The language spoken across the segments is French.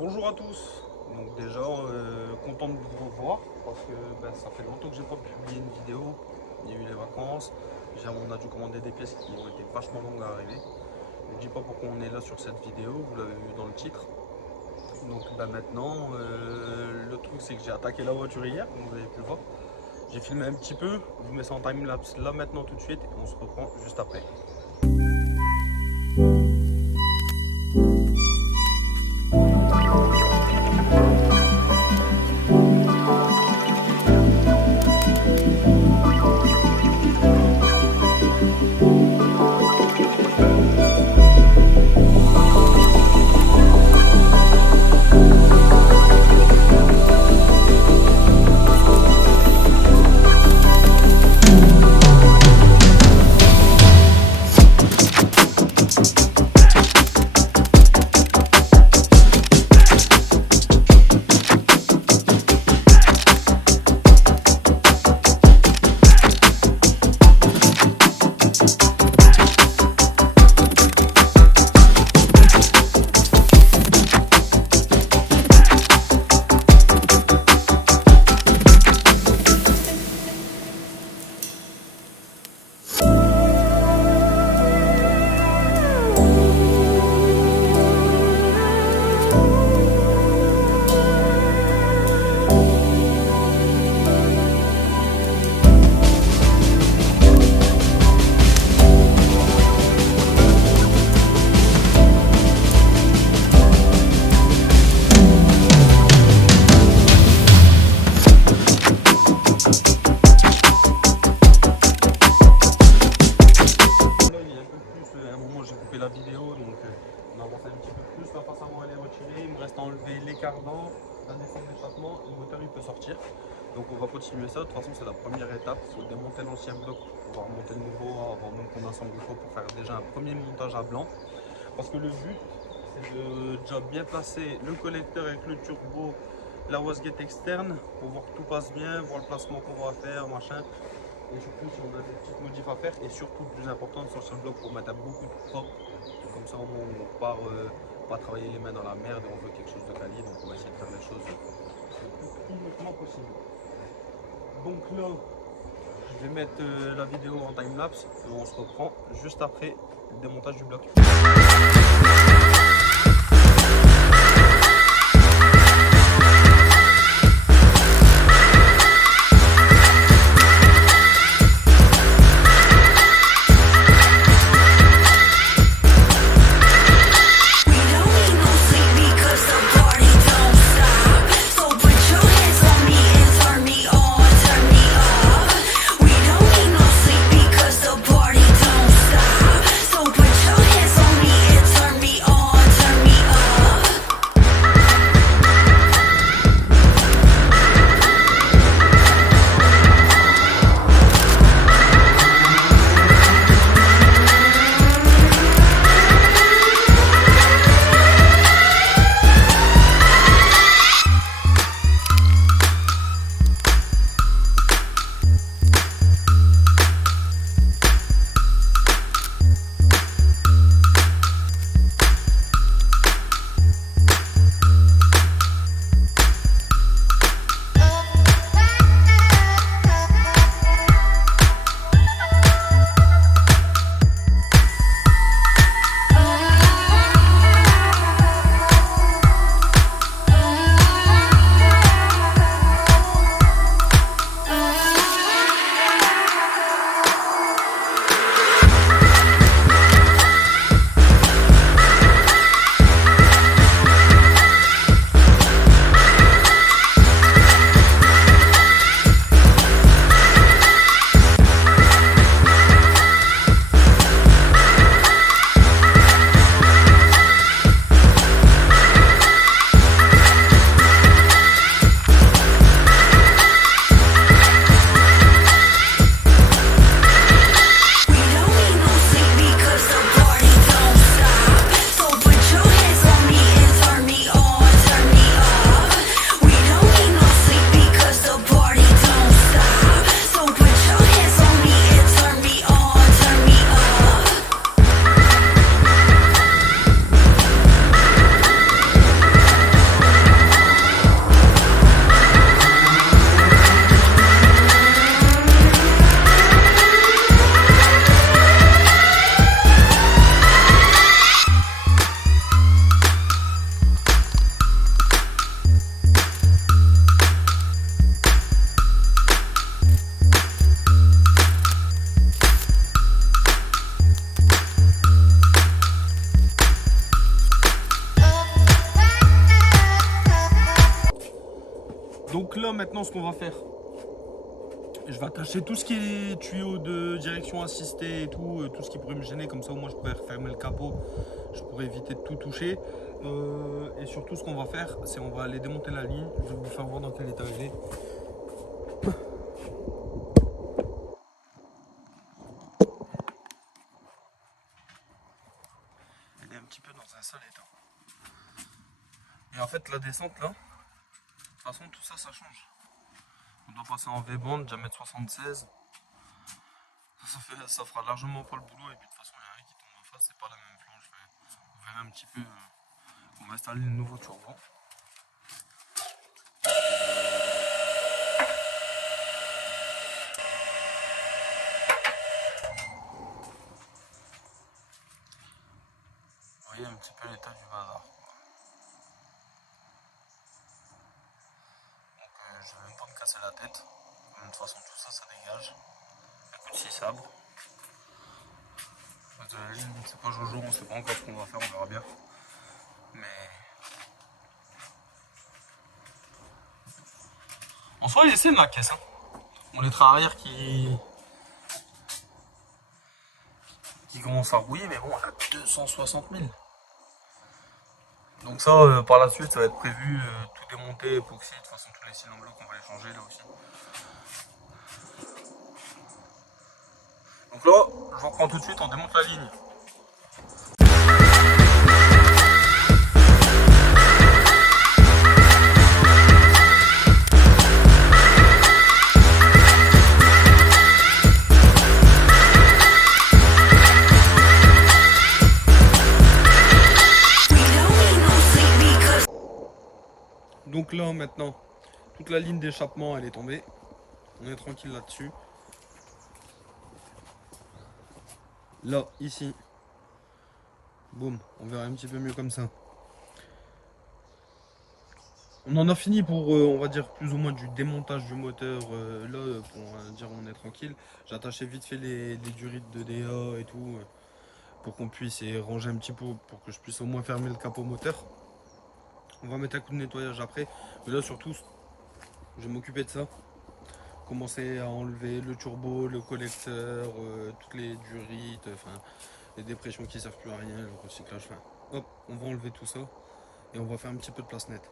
Bonjour à tous. Donc déjà content de vous revoir parce que ça fait longtemps que j'ai pas publié une vidéo. Il y a eu les vacances, on a dû commander des pièces qui ont été vachement longues à arriver. Je ne dis pas pourquoi on est là sur cette vidéo, vous l'avez vu dans le titre. Donc maintenant le truc c'est que j'ai attaqué la voiture hier, comme vous avez pu le voir. J'ai filmé un petit peu, je vous mets ça en time lapse là maintenant tout de suite et on se reprend juste après. La vidéo donc on avance un petit peu plus, la face avant elle est retirée, il me reste à enlever les cardans, la descente d'échappement, le moteur il peut sortir, donc on va continuer ça. De toute façon c'est la première étape, il faut démonter l'ancien bloc pour pouvoir monter le nouveau avant même qu'on assemble le pot pour faire déjà un premier montage à blanc, parce que le but c'est de déjà bien placer le collecteur avec le turbo, la wastegate externe pour voir que tout passe bien, voir le placement qu'on va faire, machin. Et surtout si on a des petites modifs à faire, et surtout le plus important de sortir le bloc pour mettre beaucoup de propre, comme ça au moins on part pas travailler les mains dans la merde et on veut quelque chose de quali, donc on va essayer de faire les choses le plus humainement possible. Donc là je vais mettre la vidéo en time lapse et on se reprend juste après le démontage du bloc. Turn me maintenant, ce qu'on va faire, je vais attacher tout ce qui est tuyaux de direction assistée et tout, tout ce qui pourrait me gêner, comme ça au moins je pourrais refermer le capot, je pourrais éviter de tout toucher. Et surtout ce qu'on va faire, c'est on va aller démonter la ligne, je vais vous faire voir dans quel état elle est. Elle est un petit peu dans un sale état. Et en fait la descente là, de toute façon tout ça, ça change. On doit passer en V-bande, diamètre 76. Ça fera largement pas le boulot et puis de toute façon il y a rien qui tombe en face, c'est pas la même planche. Vous verrez un petit peu, on va installer le nouveau turbo. Vous voyez un petit peu l'état du bazar. Donc je vais même pas me casser la tête. De toute façon tout ça, ça dégage. Un coup de scie sabre. C'est pas Jojo, on sait pas encore ce qu'on va faire, on verra bien. Mais en soi il essaie de la caisse. Hein. Mon lettre arrière qui commence à rouiller, mais bon, elle a 260 000. Donc ça, par la suite, ça va être prévu, tout démonter, époxy, de toute façon tous les cylindres blocs, on va les changer là aussi. Donc là, je reprends tout de suite, on démonte la ligne. Donc là maintenant, toute la ligne d'échappement elle est tombée. On est tranquille là-dessus. Là, ici. Boum, on verra un petit peu mieux comme ça. On en a fini pour, on va dire, plus ou moins du démontage du moteur. Là, pour dire on est tranquille. J'ai attaché vite fait les durites de DA et tout. Pour qu'on puisse ranger un petit peu, pour que je puisse au moins fermer le capot moteur. On va mettre un coup de nettoyage après. Mais là surtout, je vais m'occuper de ça. Commencer à enlever le turbo, le collecteur, toutes les durites, enfin les dépressions qui ne servent plus à rien, le recyclage. Enfin, hop, on va enlever tout ça et on va faire un petit peu de place nette.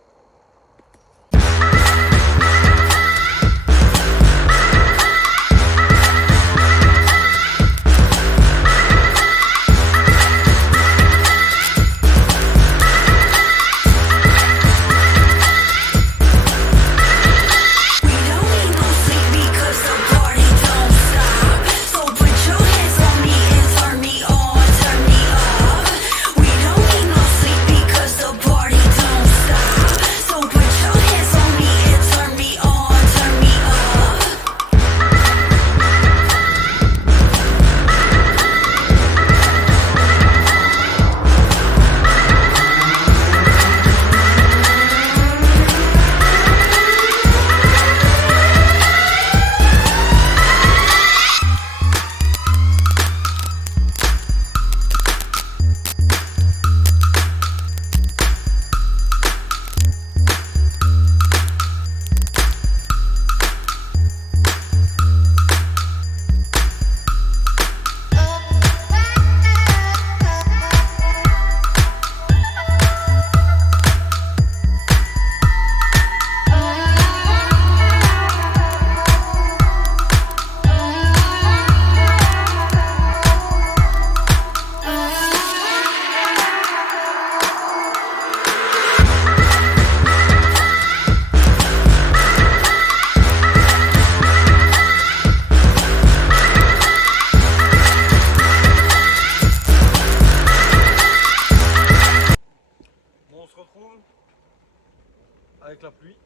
Avec la pluie.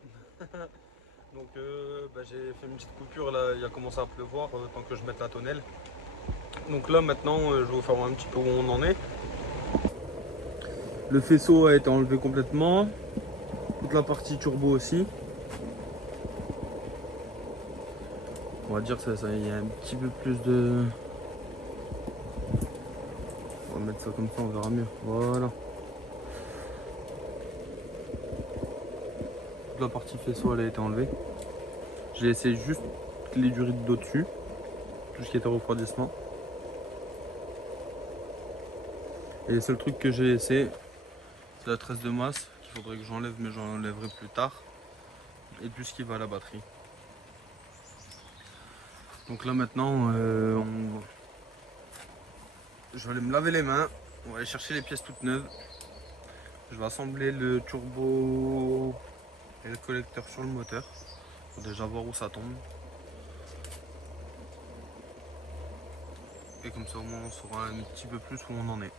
Donc j'ai fait une petite coupure là, il a commencé à pleuvoir tant que je mette la tonnelle. Donc là maintenant je vais vous faire voir un petit peu où on en est. Le faisceau a été enlevé complètement. Toute la partie turbo aussi. On va dire que ça il y a un petit peu plus de... On va mettre ça comme ça, on verra mieux. Voilà. La partie faisceau elle a été enlevée. J'ai essayé juste les durites d'au-dessus, tout ce qui était refroidissement. Et le seul truc que j'ai essayé, c'est la tresse de masse qu'il faudrait que j'enlève, mais j'en enlèverai plus tard. Et tout ce qui va à la batterie. Donc là maintenant, je vais aller me laver les mains. On va aller chercher les pièces toutes neuves. Je vais assembler le turbo et le collecteur sur le moteur. Pour déjà voir où ça tombe. Et comme ça au moins on saura un petit peu plus où on en est.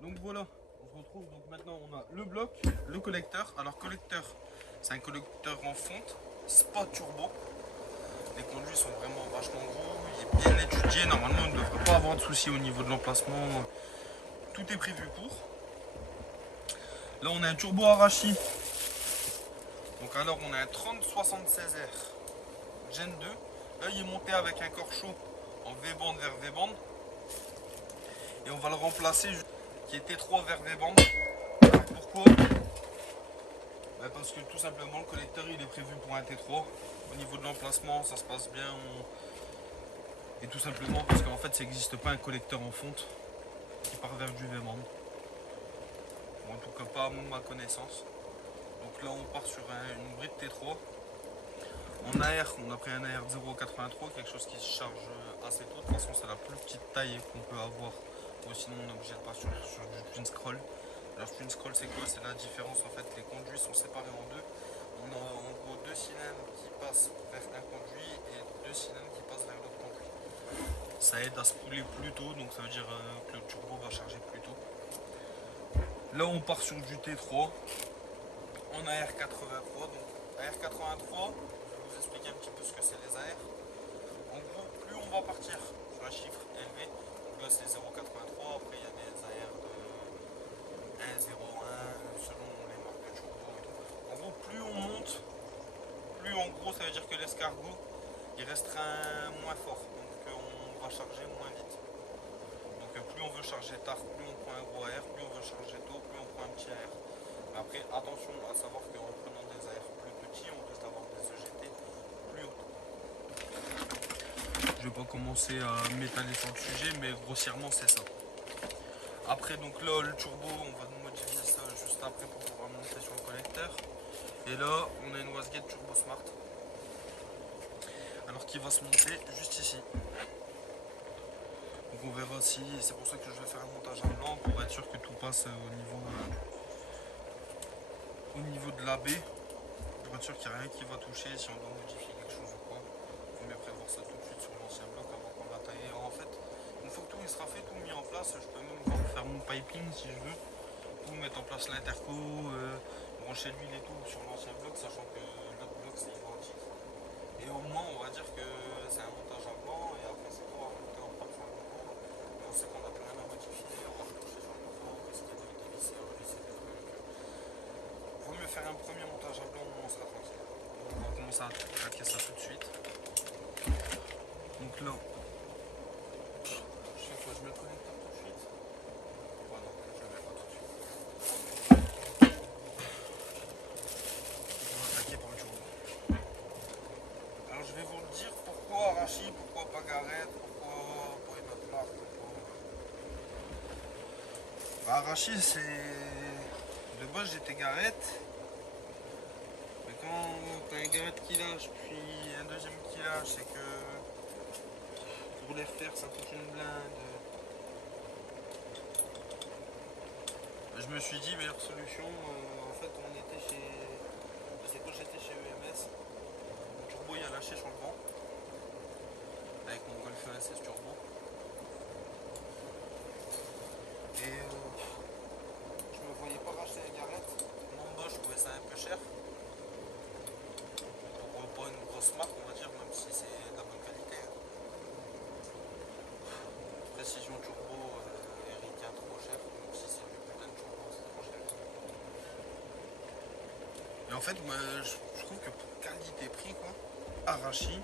Donc voilà, on se retrouve. Donc maintenant on a le bloc, le collecteur. Alors collecteur, c'est un collecteur en fonte, c'est pas turbo. Les conduits sont vraiment vachement gros, il est bien étudié. Normalement on ne devrait pas avoir de soucis au niveau de l'emplacement. Tout est prévu pour. Là on a un turbo Arashi. Donc alors on a un 3076R Gen 2. Là il est monté avec un corps chaud en V-band vers V-band. Et on va le remplacer qui est T3 vers V-band. Pourquoi? Parce que tout simplement le collecteur il est prévu pour un T3. Au niveau de l'emplacement ça se passe bien. Et tout simplement parce qu'en fait ça n'existe pas un collecteur en fonte qui part vers du V-band. Ou en tout cas pas à ma connaissance. Donc là on part sur une bride T3. En AR, on a pris un AR 0,83, quelque chose qui se charge assez tôt. De toute façon c'est la plus petite taille qu'on peut avoir. Ou sinon on est obligé de passer sur du twin scroll. Alors twin scroll c'est quoi? C'est la différence en fait, les conduits sont séparés en deux. On a en gros deux cylindres qui passent vers un conduit et deux cylindres qui passent vers l'autre conduit. Ça aide à se couler plus tôt, donc ça veut dire que le turbo va charger plus tôt. Là on part sur du T3 en AR83. Donc AR83, je vais vous expliquer un petit peu ce que c'est les AR. En gros, plus on va partir sur un chiffre élevé, donc là c'est 0,83, après il y a des AR de 1,01 selon les marques de turbo et tout. En gros, plus on monte, plus en gros ça veut dire que l'escargot il restera moins fort, donc on va charger moins vite. Donc plus on veut charger tard, plus on prend un gros AR, plus on veut charger tôt, plus on prend un petit AR. Mais après attention à savoir qu'en prenant des AR plus petits, on risque d'avoir des EGT plus hauts. Je vais pas commencer à m'étaler sur le sujet, mais grossièrement c'est ça. Après donc là le turbo, on va modifier ça juste après pour pouvoir monter sur le collecteur. Et là on a une wastegate Turbo Smart. Alors qui va se monter juste ici. Donc on verra si, c'est pour ça que je vais faire un montage à blanc pour être sûr que tout passe au niveau de la baie. Pour être sûr qu'il n'y a rien qui va toucher, si on doit modifier quelque chose ou quoi. Il faut mieux prévoir ça tout de suite sur l'ancien bloc avant qu'on l'a taillé. En fait, une fois que tout sera fait, tout mis en place, je peux même faire mon piping si je veux. Tout mettre en place l'interco, brancher l'huile et tout sur l'ancien bloc, sachant que l'autre bloc c'est identique. Et au moins on va dire que c'est un montage à blanc et après c'est tout à monter en propre sur le nouveau. Et on sait qu'on n'a plus rien à modifier, on va retoucher sur le nouveau, risquer de dévisser, revisser des trucs. Vaut mieux faire un premier montage à blanc, on sera tranquille. On va commencer à craquer ça tout de suite. Donc là, je sais quoi, je mets le connecteur tout de suite. Ouais, non, je le mets pas tout de suite. On va attaquer par le turbo. Alors je vais vous le dire, pourquoi Arashi, pourquoi pas Garrett, pourquoi une autre marque. Arashi c'est... De base j'étais Garrett. Mais quand t'as un Garrett qui lâche, puis un deuxième qui lâche, c'est que pour les faire ça coûte une blinde. Je me suis dit meilleure solution, en fait on était chez... C'est quand j'étais chez EMS, le turbo il a lâché sur le banc. Avec mon Golf 16 turbo. Et je me voyais pas racheter la Garrett. Non, bas je trouvais ça un peu cher. Pour pas une grosse marque on va dire, même si c'est de la bonne qualité. Précision turbo, Erika trop cher, même si c'est du putain de turbo, c'est trop cher. Et en fait, moi, je trouve que pour qualité-prix, quoi, Arashi,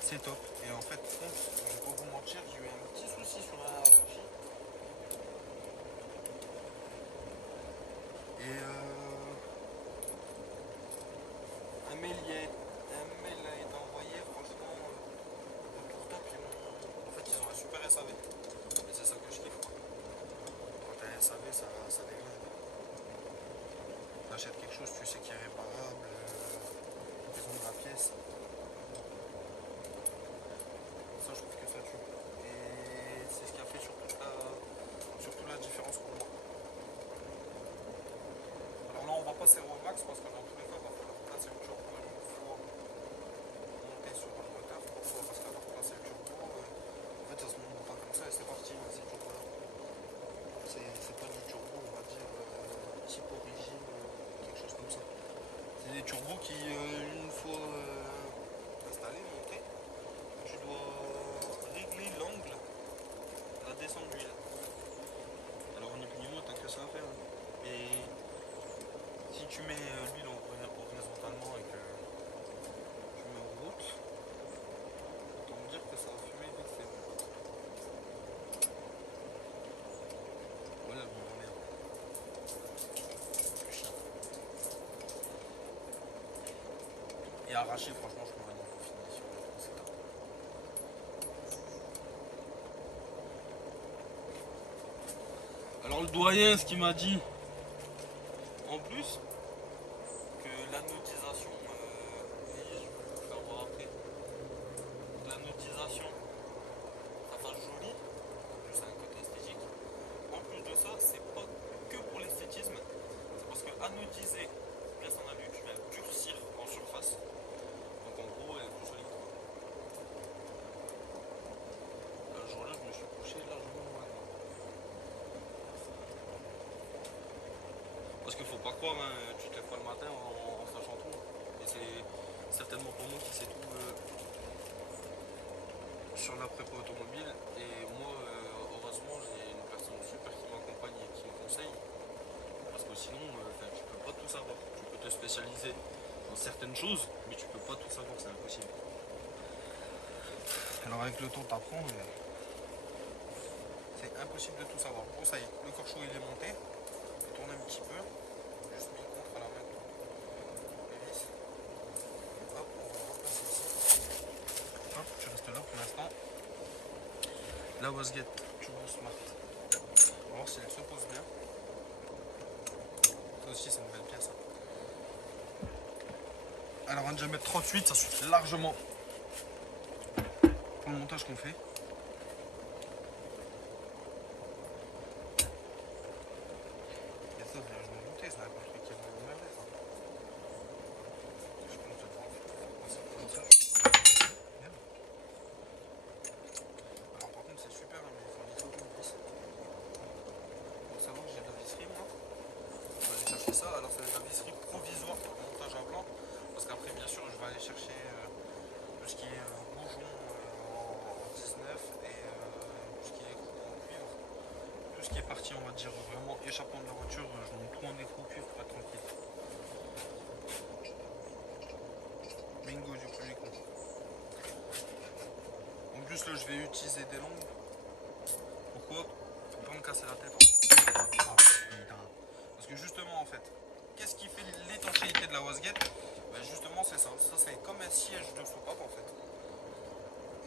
c'est top. Et en fait, je vais pas vous mentir, j'ai eu un petit souci sur la Arashi. Et mail a été envoyé, franchement, pour top, en fait, ils ont un super SAV. Et c'est ça que je kiffe, quoi. Quand t'as un SAV, ça déglingue. T'achètes quelque chose, tu sais qu'il est réparable, ils ont de la pièce. Ça, je trouve que ça tue. Et c'est ce qui a fait surtout la différence pour moi. Alors là, on va passer au max parce que dans tous les cas, il va falloir placer le turbo une fois monter sur le moteur. Pourquoi? Parce qu'alors placer le turbo, en fait, ça se monte pas comme ça et c'est parti, ces turbos-là. C'est pas du turbo, on va dire, type origine, quelque chose comme ça. C'est des turbos qui, une fois installés, montés, tu dois régler l'angle à la descente d'huile. Alors ni plus ni moins, t'as que ça à faire. Et si tu mets l'huile horizontalement et que tu mets en route, autant me dire que ça va fumer vite fait. Voilà, bon, merde. C'est chiant. Et arraché, franchement, je trouve un niveau finition. C'est top. Alors le doyen, ce qu'il m'a dit, en plus, que l'anodisation, et je vais vous faire voir après, l'anodisation, ça fasse joli, en plus ça a un côté esthétique. En plus de ça, c'est pas que pour l'esthétisme, c'est parce que anodiser une pièce en alu, tu viens durcir en surface. Donc en gros, elle est plus solide. Un jour-là, je me suis couché largement moins. Parce qu'il faut pas croire, hein, tu te lèves pas le matin en sachant tout. Et c'est certainement pas moi qui sais tout sur la prépa automobile. Et moi, heureusement, j'ai une personne super qui m'accompagne et qui me conseille. Parce que sinon, tu peux pas tout savoir. Tu peux te spécialiser dans certaines choses, mais tu peux pas tout savoir, c'est impossible. Alors avec le temps, t'apprends, mais c'est impossible de tout savoir. Bon, ça y est, le corps chaud il est monté. Il tourne un petit peu. Juste mis contre la main. Les vis. Hop, on va repasser ici. Hop, tu restes là pour l'instant. La wasguette Turbo Smart. On va voir si elle se pose bien. Ça aussi, c'est une belle pièce. Alors un diamètre 38, ça suffit largement pour le montage qu'on fait. Et ça, je m'en doutais, c'est un truc qui est vraiment merveilleux. Je pense que alors par contre, c'est super, mais il faut une photo de vis. Il faut savoir que j'ai de la visserie, moi. Je vais aller chercher ça. Alors c'est de la visserie provisoire pour le montage à blanc. Parce qu'après, bien sûr, je vais aller chercher tout ce qui est bourgeon en 19 et tout ce qui est écrou en cuivre. Tout ce qui est parti, on va dire, vraiment échappant de la voiture, je monte tout en écrou cuivre pour être tranquille. Bingo du premier coup. En plus, là, je vais utiliser des longues. Pourquoi? Pour pas me casser la tête, en fait. Ah, putain. Parce que justement, en fait, qu'est-ce qui fait l'étanchéité de la wasguette? Ben justement, c'est ça. Ça, c'est comme un siège de soupape, en fait.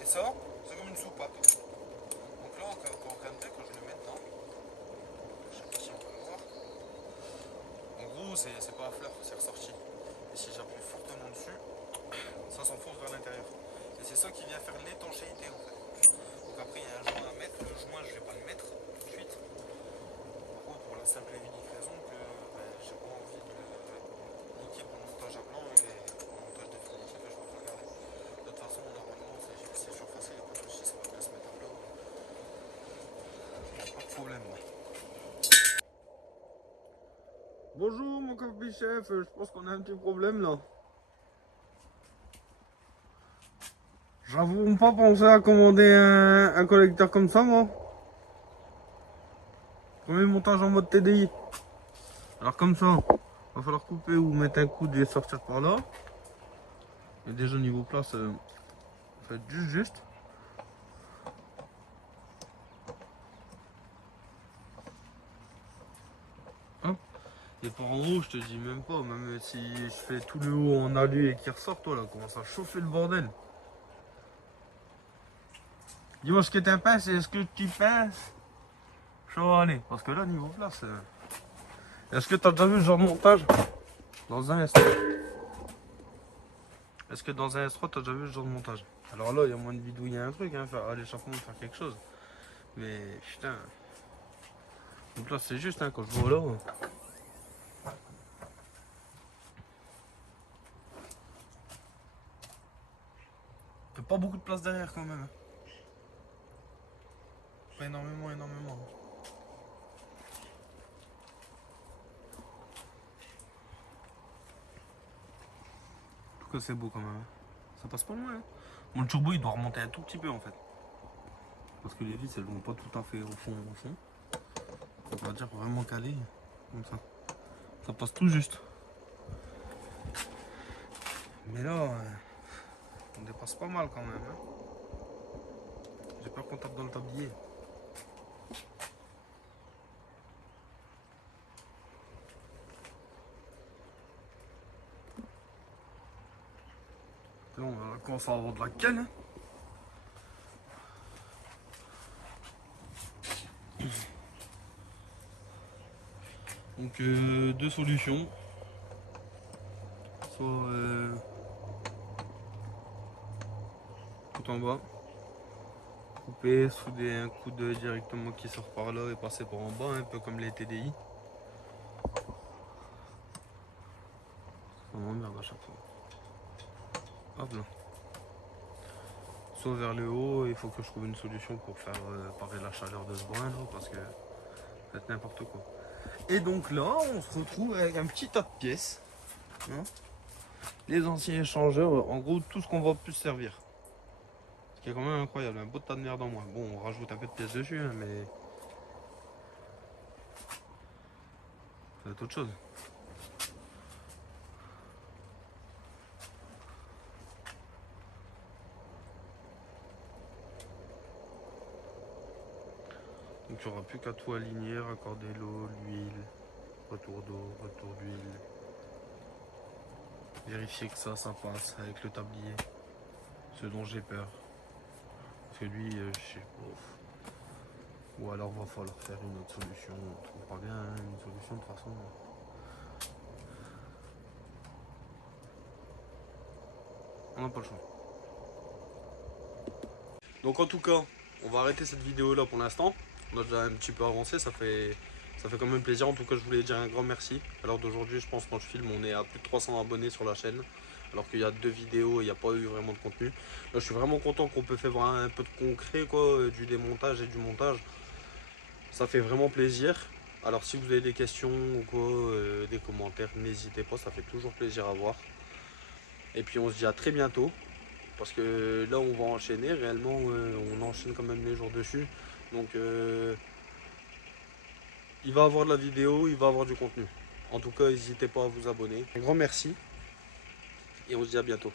Et ça, c'est comme une soupape. Donc là, quand on regarde bien, quand je le mets dedans, je sais pas si on va le voir. En gros, c'est pas à fleur, c'est ressorti. Et si j'appuie fortement dessus, ça s'enfonce vers l'intérieur. Et c'est ça qui vient faire l'étanchéité, en fait. Donc après, il y a un joint à mettre. Le joint, je vais pas le mettre tout de suite. Pourquoi? Pour la simple et unique raison que j'ai pas envie de le niquer pour le montage à blanc et pour le montage définitif, et je vais pas le garder. De toute façon, normalement, c'est surfacé, il n'y a pas de souci, ça va bien se mettre à plat. Pas de problème. Bonjour mon coffee chef, je pense qu'on a un petit problème là. J'avoue pas penser à commander un collecteur comme ça moi. Premier montage en mode TDI. Alors comme ça, va falloir couper ou mettre un coude et sortir par là. Et déjà niveau place, faut être juste. Hop. Et par en haut, je te dis même pas, même si je fais tout le haut en alu et qu'il ressort, toi là, commence à chauffer le bordel. Dis-moi ce que t'en penses et ce que tu penses. Aller. Parce que là, niveau place, est-ce que t'as déjà vu ce genre de montage dans un S3? Est-ce que dans un S3, t'as déjà vu ce genre de montage? Alors là, il y a moins de bidouiller un truc, hein, faire à l'échauffement, faire quelque chose. Mais putain. Donc là, c'est juste, hein, quand je vois là. T'as pas beaucoup de place derrière quand même. Hein. Pas énormément. En tout cas, c'est beau quand même. Hein. Ça passe pas loin. Hein. Bon, le turbo, il doit remonter un tout petit peu en fait. Parce que les vis, elles vont pas tout à fait au fond. On va dire vraiment calé. Comme ça. Ça passe tout juste. Mais là, on dépasse pas mal quand même. Hein. J'ai peur qu'on tape dans le tablier. Là, on va commencer à avoir de la cale. Hein. Donc, deux solutions. Soit tout en bas. Couper, souder un coude directement qui sort par là et passer par en bas, un peu comme les TDI. Ça m'emmerde à chaque fois. Hop là. Soit vers le haut, il faut que je trouve une solution pour faire parer la chaleur de ce brin là, parce que c'est n'importe quoi. Et donc là, on se retrouve avec un petit tas de pièces. Hein, les anciens échangeurs, en gros, tout ce qu'on va plus servir. Ce qui est quand même incroyable, un beau tas de merde en moins. Bon, on rajoute un peu de pièces dessus, hein, mais ça va être autre chose. Donc il n'y aura plus qu'à tout aligner, raccorder l'eau, l'huile, retour d'eau, retour d'huile. Vérifier que ça passe avec le tablier. Ce dont j'ai peur. Parce que lui, je sais pas. Ou alors va falloir faire une autre solution. On trouve pas bien hein, une solution de toute façon. On n'a pas le choix. Donc en tout cas, on va arrêter cette vidéo là pour l'instant. On a déjà un petit peu avancé, ça fait quand même plaisir. En tout cas, je voulais dire un grand merci. À l'heure d'aujourd'hui, je pense quand je filme, on est à plus de 300 abonnés sur la chaîne. Alors qu'il y a 2 vidéos et il n'y a pas eu vraiment de contenu. Là, je suis vraiment content qu'on peut faire un peu de concret, quoi, du démontage et du montage. Ça fait vraiment plaisir. Alors si vous avez des questions ou quoi, des commentaires, n'hésitez pas, ça fait toujours plaisir à voir. Et puis on se dit à très bientôt. Parce que là on va enchaîner, réellement on enchaîne quand même les jours dessus. Donc il va y avoir de la vidéo, il va y avoir du contenu. En tout cas, n'hésitez pas à vous abonner. Un grand merci et on se dit à bientôt.